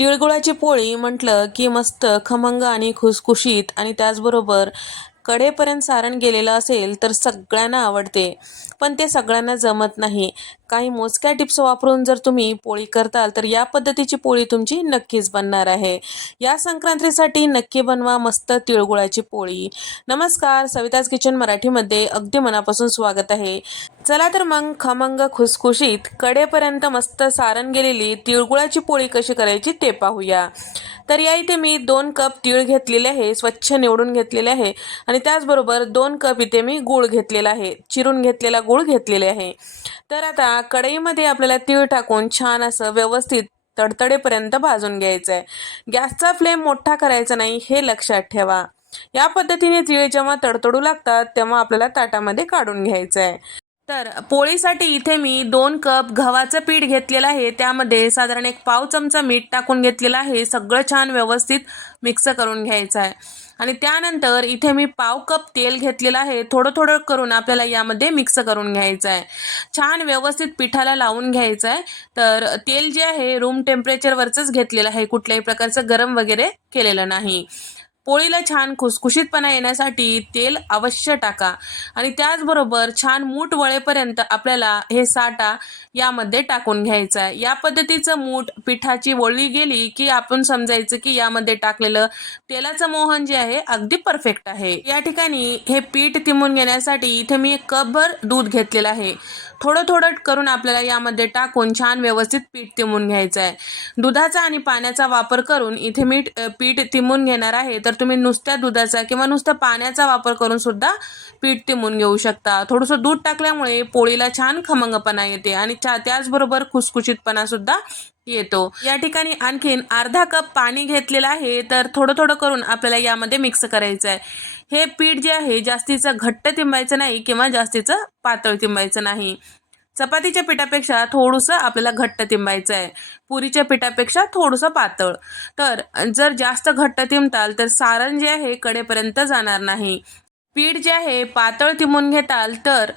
तिळगुळाची पोळी म्हटलं की मस्त खमंग आणि खुसखुशीत आणि त्याचबरोबर कडेपर्यंत सारण गेलेलं असेल तर सगळ्यांना आवडते. पण ते सगळ्यांना जमत नाही. काही मोजक्या टिप्स वापरून जर तुम्ही पोळी करताल तर या पद्धतीची पोळी तुमची नक्कीच बनणार आहे. या संक्रांतीसाठी नक्की बनवा मस्त तिळगुळाची पोळी. नमस्कार सविताज किचन मराठीमध्ये अगदी मनापासून स्वागत आहे. चला तर मग खमंग खुसखुशीत कडेपर्यंत मस्त सारण गेलेली तिळगुळाची पोळी कशी करायची ते पाहूया. तर या इथे मी दोन कप तीळ घेतलेले आहे स्वच्छ निवडून घेतलेले आहे. आणि त्याचबरोबर दोन कप इथे मी गूळ घेतलेला आहे चिरून घेतलेला गूळ घेतलेले आहे. तर आता कढईमध्ये आपल्याला तीळ टाकून छान असं व्यवस्थित तडतडेपर्यंत भाजून घ्यायचं आहे गॅसचा फ्लेम मोठा करायचा नाही हे लक्षात ठेवा. या पद्धतीने तिळे जेव्हा तडतडू लागतात तेव्हा आपल्याला ताटामध्ये काढून घ्यायचं आहे तर पोळीसाठी इथे मी दोन कप गव्हाचं पीठ घेतलेलं आहे. त्यामध्ये साधारण एक पाव चमचा मीठ टाकून घेतलेलं आहे. सगळं छान व्यवस्थित मिक्स करून घ्यायचं आहे. आणि त्यानंतर इथे मी पाव कप तेल घेतलेलं आहे. थोडं थोडं करून आपल्याला यामध्ये मिक्स करून घ्यायचं आहे. छान व्यवस्थित पिठाला लावून घ्यायचं आहे. तर तेल जे आहे रूम टेम्परेचरवरचंच घेतलेलं आहे. कुठल्याही प्रकारचं गरम वगैरे केलेलं नाही. पोळीला छान खुसखुशीतपणा येण्यासाठी तेल अवश्य टाका. आणि त्याचबरोबर छान मूठ वळेपर्यंत आपल्याला हे साठा यामध्ये टाकून घ्यायचं आहे. या पद्धतीचं मूठ पिठाची वळली गेली की आपण समजायचं की यामध्ये टाकलेलं तेलाचं मोहन जे आहे अगदी परफेक्ट आहे. या ठिकाणी हे पीठ तिमून घेण्यासाठी इथे मी एक कपभर दूध घेतलेलं आहे. थोडं थोडं करून आपल्याला यामध्ये टाकून छान व्यवस्थित पीठ तिमून घ्यायचं आहे. दुधाचा आणि पाण्याचा वापर करून इथे मी पीठ तिमून घेणार आहे. तर तुम्ही नुसत्या दुधाचा किंवा नुसत्या पाण्याचा वापर करून सुद्धा पीठ तिमून घेऊ शकता. थोडंसं दूध टाकल्यामुळे पोळीला छान खमंगपणा येते आणि त्याचबरोबर खुसखुशीतपणा सुद्धा येतो. या ठिकाणी आणखीन अर्धा कप पाणी घेतलेलं आहे. तर थोडं थोडं करून आपल्याला यामध्ये मिक्स करायचं आहे हे पीठ जे आहे जास्तीचं घट्ट तिंबायचं नाही किंवा जास्तीचं पातळ तिंबायचं नाही. चपातीच्या पिठापेक्षा थोडंसं आपल्याला घट्ट तिंबायचं आहे पुरीच्या पिठापेक्षा थोडंसं पातळ. तर जर जास्त घट्ट तिंबताल तर सारण जे आहे कडेपर्यंत जाणार नाही. पीठ जे आहे पातळ तिंबून घेताल तर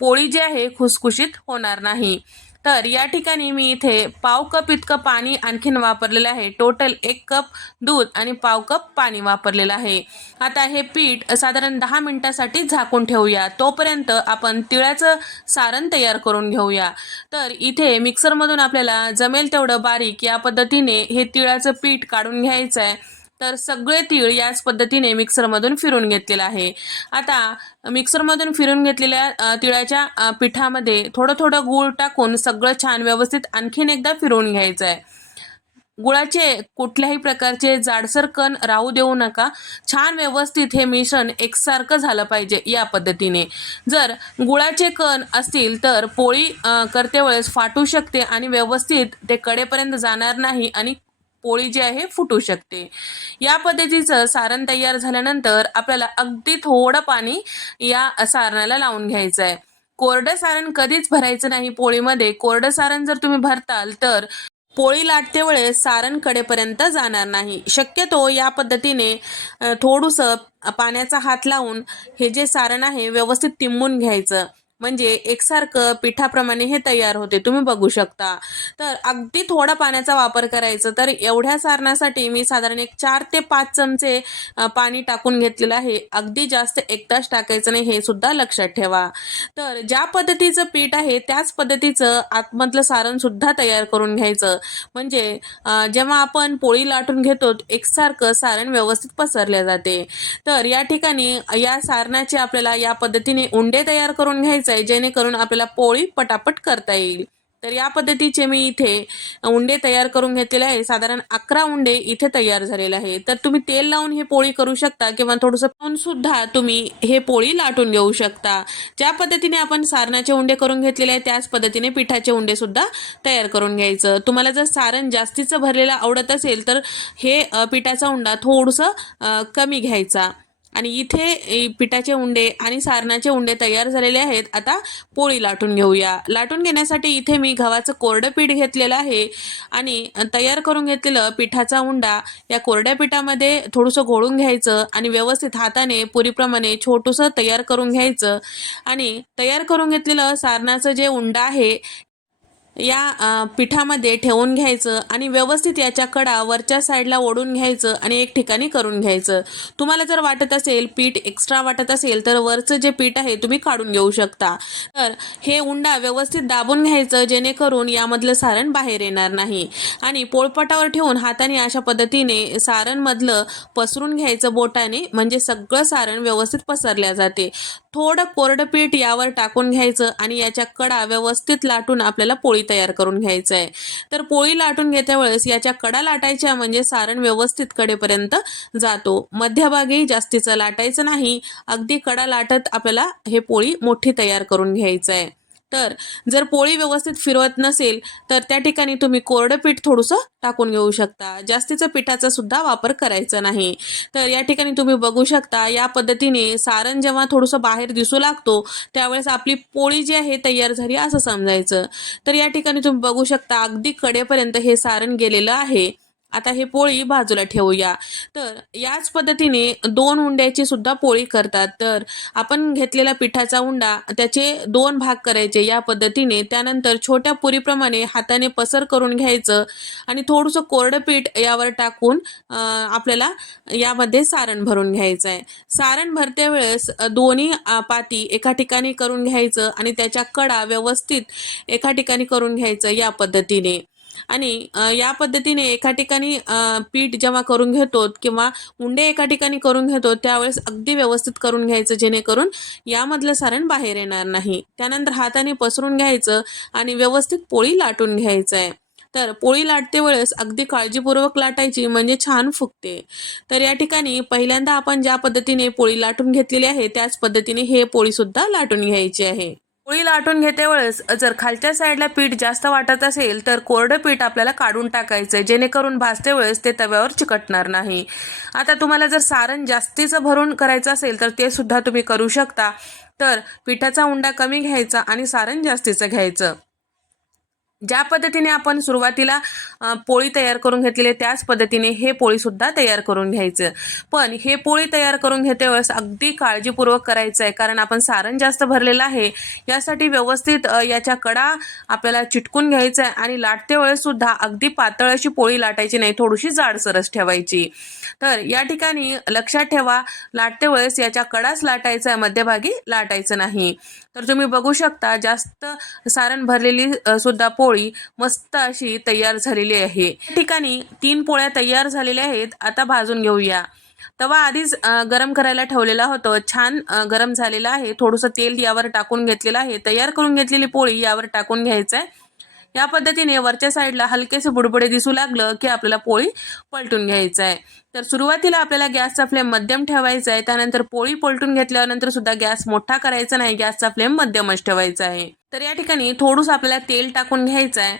पोळी जी आहे खुसखुशीत होणार नाही. तर या ठिकाणी मी इथे पाव कप इतकं पाणी आणखीन वापरलेलं आहे. टोटल एक कप दूध आणि पाव कप पाणी वापरलेलं आहे. आता हे पीठ साधारण दहा मिनिटासाठी झाकून ठेवूया. तोपर्यंत आपण तिळाचं सारण तयार करून घेऊया. तर इथे मिक्सरमधून आपल्याला जमेल तेवढं बारीक या पद्धतीने हे तिळाचं पीठ काढून घ्यायचं आहे तर सगळे तीळ याच पद्धतीने मिक्सरमधून फिरून घेतलेलं आहे. आता मिक्सरमधून फिरून घेतलेल्या तिळाच्या पिठामध्ये थोडं थोडं गूळ टाकून सगळं छान व्यवस्थित आणखीन एकदा फिरवून घ्यायचं आहे गुळाचे कुठल्याही प्रकारचे जाडसर कण राहू देऊ नका. छान व्यवस्थित हे मिश्रण एकसारखं झालं पाहिजे या पद्धतीने. जर गुळाचे कण असतील तर पोळी करते वेळेस फाटू शकते आणि व्यवस्थित ते कडेपर्यंत जाणार नाही आणि पोळी जी आहे फुटू शकते. या पद्धतीचं सारण तयार झाल्यानंतर आपल्याला अगदी थोडं पाणी या सारणाला लावून घ्यायचं आहे कोरडं सारण कधीच भरायचं नाही पोळीमध्ये. कोरडं सारण जर तुम्ही भरताल तर पोळी लाटते वेळेस सारण कडेपर्यंत जाणार नाही. शक्यतो या पद्धतीने थोडंसं पाण्याचा हात लावून हे जे सारण आहे व्यवस्थित तिंबून घ्यायचं. म्हणजे एकसारखं पिठाप्रमाणे हे तयार होते. तुम्ही बघू शकता. तर अगदी थोडा पाण्याचा वापर करायचा. तर एवढ्या सारणासाठी मी साधारण एक चार ते पाच चमचे पाणी टाकून घेतलेलं आहे. अगदी जास्त एक तास टाकायचं नाही हे सुद्धा लक्षात ठेवा. तर ज्या पद्धतीचं पीठ आहे त्याच पद्धतीचं आतमधलं सारण सुद्धा तयार करून घ्यायचं. म्हणजे जेव्हा आपण पोळी लाटून घेतो एकसारखं सारण व्यवस्थित पसरले जाते. तर या ठिकाणी या सारणाचे आपल्याला या पद्धतीने उंडे तयार करून घ्यायचे आहे जेणेकरून आपल्याला पोळी पटापट करता येईल. तर या पद्धतीचे मी इथे उंडे तयार करून घेतलेले आहे. साधारण अकरा उंडे इथे तयार झालेले आहे. तर तुम्ही तेल लावून हे पोळी करू शकता किंवा थोडंसं सुद्धा तुम्ही हे पोळी लाटून घेऊ शकता. ज्या पद्धतीने आपण सारणाचे उंडे करून घेतलेले आहे त्याच पद्धतीने पिठाचे उंडे सुद्धा तयार करून घ्यायचं. तुम्हाला जर सारण जास्तीचं भरलेलं आवडत असेल तर हे पिठाचा उंडा थोडंसं कमी घ्यायचा. आणि इथे पिठाचे उंडे आणि सारणाचे उंडे तयार झालेले आहेत. आता पोळी लाटून घेऊया. लाटून घेण्यासाठी इथे मी गव्हाचं कोरडं पीठ घेतलेलं आहे आणि तयार करून घेतलेलं पिठाचा उंडा या कोरड्या पिठामध्ये थोडंसं घोळून घ्यायचं आणि व्यवस्थित हाताने पुरीप्रमाणे छोटूसं तयार करून घ्यायचं. आणि तयार करून घेतलेलं सारणाचं जे उंडा आहे या पिठामध्ये ठेवून घ्यायचं आणि व्यवस्थित याच्या कडा वरच्या साईडला ओढून घ्यायचं आणि एक ठिकाणी करून घ्यायचं. तुम्हाला जर वाटत असेल पीठ एक्स्ट्रा वाटत असेल तर वरचं जे पीठ आहे तुम्ही काढून घेऊ शकता. तर हे उंडा व्यवस्थित दाबून घ्यायचं जेणेकरून यामधलं सारण बाहेर येणार नाही. आणि पोळपाटावर ठेवून हाताने अशा पद्धतीने सारणमधलं पसरून घ्यायचं बोटाने म्हणजे सगळं सारण व्यवस्थित पसरल्या जाते. थोडं कोरडं पीठ यावर टाकून घ्यायचं आणि याच्या कडा व्यवस्थित लाटून आपल्याला पोळी तयार करून घ्यायचं आहे तर पोळी लाटून घेत्या वेळेस याच्या कडा लाटायच्या म्हणजे सारण व्यवस्थित कडेपर्यंत जातो. मध्यभागी जास्तीचं लाटायचं नाही. अगदी कडा लाटत आपल्याला हे पोळी मोठी तयार करून घ्यायचं आहे तर जर पोळी व्यवस्थित फिरवत नसेल तर त्या ठिकाणी तुम्ही कोरडं पीठ थोडंसं टाकून घेऊ शकता. जास्तीचं पिठाचा सुद्धा वापर करायचा नाही. तर या ठिकाणी तुम्ही बघू शकता या पद्धतीने सारण जेव्हा थोडंसं बाहेर दिसू लागतो त्यावेळेस आपली पोळी जी आहे तयार झाली असं समजायचं. तर या ठिकाणी तुम्ही बघू शकता अगदी कडेपर्यंत हे सारण गेलेलं आहे. आता हे पोळी बाजूला ठेवूया. तर याच पद्धतीने दोन उंड्याची सुद्धा पोळी करतात. तर आपण घेतलेला पिठाचा उंडा त्याचे दोन भाग करायचे या पद्धतीने. त्यानंतर छोट्या पुरीप्रमाणे हाताने पसर करून घ्यायचं आणि थोडंसं कोरडं पीठ यावर टाकून आपल्याला यामध्ये सारण भरून घ्यायचं आहे सारण भरते वेळेस दोन्ही पाती एका ठिकाणी करून घ्यायचं आणि त्याच्या कडा व्यवस्थित एका ठिकाणी करून घ्यायचं या पद्धतीने. आणि या पद्धतीने एका ठिकाणी पीठ जेव्हा करून घेतो किंवा उंडे एका ठिकाणी करून घेतो त्यावेळेस अगदी व्यवस्थित करून घ्यायचं जेणेकरून यामधलं सारण बाहेर येणार नाही. त्यानंतर हाताने पसरून घ्यायचं आणि व्यवस्थित पोळी लाटून घ्यायचं आहे तर पोळी लाटते वेळेस अगदी काळजीपूर्वक लाटायची म्हणजे छान फुगते. तर या ठिकाणी पहिल्यांदा आपण ज्या पद्धतीने पोळी लाटून घेतलेली आहे त्याच पद्धतीने हे पोळीसुद्धा लाटून घ्यायची आहे. पोळी लाटून घेते वेळेस जर खालच्या साईडला पीठ जास्त वाटत असेल तर कोरडं पीठ आपल्याला काढून टाकायचं आहे जेणेकरून भाजते वेळेस ते तव्यावर चिकटणार नाही. आता तुम्हाला जर सारण जास्तीचं भरून करायचं असेल तर ते सुद्धा तुम्ही करू शकता. तर पिठाचा उंडा कमी घ्यायचा आणि सारण जास्तीचं घ्यायचं. ज्या पद्धतीने आपण सुरुवातीला पोळी तयार करून घेतलेली आहे, त्याच पद्धतीने हे पोळीसुद्धा तयार करून घ्यायचं. पण हे पोळी तयार करून घेते वेळेस अगदी काळजीपूर्वक करायचं आहे कारण आपण सारण जास्त भरलेलं आहे. यासाठी व्यवस्थित याच्या कडा आपल्याला चिटकून घ्यायचं आहे आणि लाटते वेळेस सुद्धा अगदी पातळ अशी पोळी लाटायची नाही थोडीशी जाडसरस ठेवायची. तर या ठिकाणी लक्षात ठेवा लाटते वेळेस याच्या कडाच लाटायचा आहे मध्यभागी लाटायचं नाही. तर तुम्ही बघू शकता जास्त सारण भरलेली सुद्धा पोळी पोळी मस्त अशी तयार झालेली आहे. ठिकाणी तीन पोळ्या तयार झालेल्या आहेत. आता भाजून घेऊया. तवा आधीच गरम करायला ठेवलेला होतो. छान गरम झालेला आहे. थोडंसं तेल यावर टाकून घेतलेलं आहे. तयार करून घेतलेली पोळी यावर टाकून घ्यायचं आहे या पद्धतीने वरच्या साईडला हलकेसे बुडबुडे दिसू लागलं की आपल्याला पोळी पलटून घ्यायचं आहे. तर सुरुवातीला आपल्याला गॅसचा फ्लेम मध्यम ठेवायचा आहे. त्यानंतर पोळी पलटून घेतल्यानंतर सुद्धा गॅस मोठा करायचा नाही. गॅसचा फ्लेम मध्यमच ठेवायचा आहे. तर या ठिकाणी थोडंसं आपल्याला तेल टाकून घ्यायचं आहे.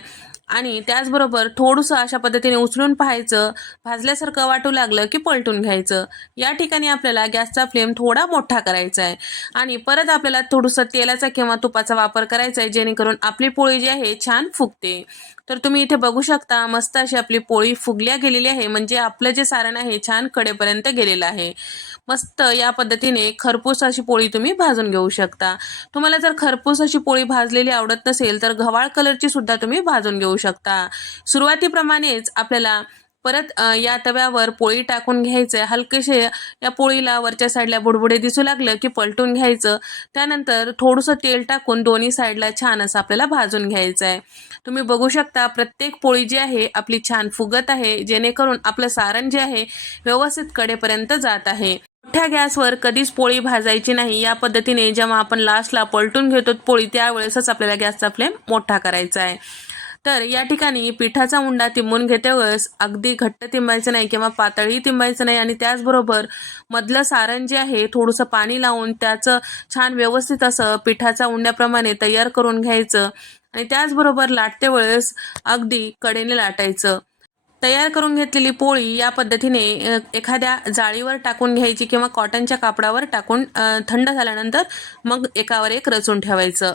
आणि त्याचबरोबर थोडंसं अशा पद्धतीने उचलून पाहायचं भाजल्यासारखं वाटू लागलं की पलटून घ्यायचं. या ठिकाणी आपल्याला गॅसचा फ्लेम थोडा मोठा करायचा आहे. आणि परत आपल्याला थोडंसं तेलाचा किंवा तुपाचा वापर करायचा आहे जेणेकरून आपली पोळी जी आहे छान फुगते. तर तुम्ही इथे बघू शकता मस्त अशी आपली पोळी फुगल्या गेलेली आहे. म्हणजे आपलं जे सारण आहे छान कडेपर्यंत गेलेलं आहे. मस्त या पद्धतीने खरपूस अशी पोळी तुम्ही भाजून घेऊ शकता. तुम्हाला जर खरपूस अशी पोळी भाजलेली आवडत नसेल तर घवाळ कलरची सुद्धा तुम्ही भाजून घेऊ शकता. सुरुवातीप्रमाणेच आपल्याला परत या तव्यावर पोळी टाकून घ्यायचं. आहे हलकेसे या पोळीला वरच्या साईडला बुडबुडे दिसू लागलं की पलटून घ्यायचं. त्यानंतर थोडंसं तेल टाकून दोन्ही साईडला छान असं आपल्याला भाजून घ्यायचं आहे तुम्ही बघू शकता प्रत्येक पोळी जी आहे आपली छान फुगत आहे जेणेकरून आपलं सारण जे आहे व्यवस्थित कडेपर्यंत जात आहे. मोठ्या गॅसवर कधीच पोळी भाजायची नाही. या पद्धतीने जेव्हा आपण लास्टला पलटून घेतो पोळी त्यावेळेसच आपल्याला गॅसचा फ्लेम मोठा करायचा आहे तर या ठिकाणी पिठाचा उंडा तिंबून घेते वेळेस अगदी घट्ट तिंबायचं नाही किंवा पातळी तिंबायचं नाही आणि त्याचबरोबर मधलं सारण जे आहे थोडंसं पाणी लावून त्याचं छान व्यवस्थित असं पिठाचा उंड्याप्रमाणे तयार करून घ्यायचं आणि त्याचबरोबर लाटते वेळेस अगदी कडेने लाटायचं. तयार करून घेतलेली पोळी या पद्धतीने एखाद्या जाळीवर टाकून घ्यायची किंवा कॉटनच्या कापडावर टाकून थंड झाल्यानंतर मग एकावर एक रचून ठेवायचं.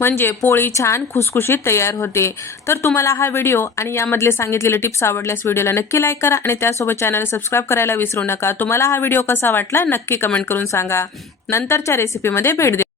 म्हणजे पोळी छान खुसखुशीत तयार होते. तर तुम्हाला हा व्हिडिओ आणि यामधले सांगितलेले टिप्स आवडल्यास व्हिडिओला नक्की लाईक करा आणि त्यासोबत चॅनल सबस्क्राईब करायला विसरू नका. तुम्हाला हा व्हिडिओ कसा वाटला नक्की कमेंट करून सांगा. नंतरच्या रेसिपीमध्ये भेट द्या